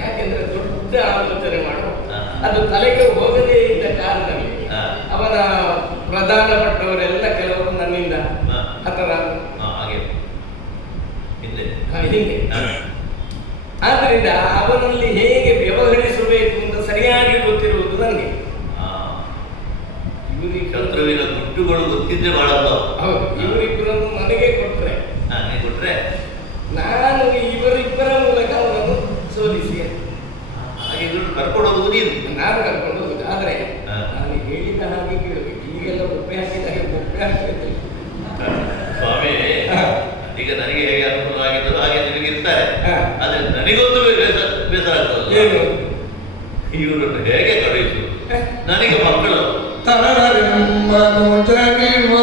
ಯಾಕೆಂದ್ರೆ ದೊಡ್ಡ ಆಲೋಚನೆ ಮಾಡುವ ಅದು ತಲೆಗೆ ಹೋಗದೇ ಇದ್ದ ಕಾರಣದಲ್ಲಿ ಅವನ ಪ್ರಧಾನಪಟ್ಟವರೆಲ್ಲ ಕೆಲವರು ನನ್ನಿಂದ ಹತರ ಹಿಂದೆ ಆದ್ದರಿಂದ ಅವನಲ್ಲಿ ಹೇಗೆ ವ್ಯವಹರಿಸಬೇಕು ಅಂತ ಸರಿಯಾಗಿ ಗೊತ್ತಿರುವುದು ನನಗೆ. ಶತ್ರುವಿನ ಗುಟ್ಟುಗಳು ಗೊತ್ತಿದ್ರೆ ಬಹಳ ಹೌದು. ಇವರಿಬ್ಬರನ್ನು ನನಗೆ ಕೊಟ್ಟರೆ ನಾನು ಇವರಿಬ್ಬರ ಮೂಲಕ ಅವನನ್ನು ಸೋಲಿಸಿ ಹಾಗೆ ಕರ್ಕೊಂಡು ಹೋಗುವುದು ನೀನು. ನಾನು ಕರ್ಕೊಂಡು ಹೋಗುದು. ಆದ್ರೆ ನಾನು ಹೇಳಿದ ಹಾಗೆ ಕೇಳಬೇಕು. ಈಗೆಲ್ಲ ಒಪ್ಪೆ ಹಾಕಿದಾಗ ಒಪ್ಪೆ ಹಾಕಿದ್ರೆ ಸ್ವಾಮಿ ಈಗ ನನಗೆ ಹೇಗೆ ಅನುಕೂಲ ಆಗಿದ್ರು ಹಾಗೆ ನಿನಗಿರ್ತಾರೆ. ಆದ್ರೆ ನನಗೊಂದು ಬೇಸರ ಆಗ್ತದೆ. ಇವರನ್ನು ಹೇಗೆ ಕಳುಹಿಸುವುದು? ನನಗೆ ಮಕ್ಕಳು ತನರಿಮ್ಮನು ಜಗಿವ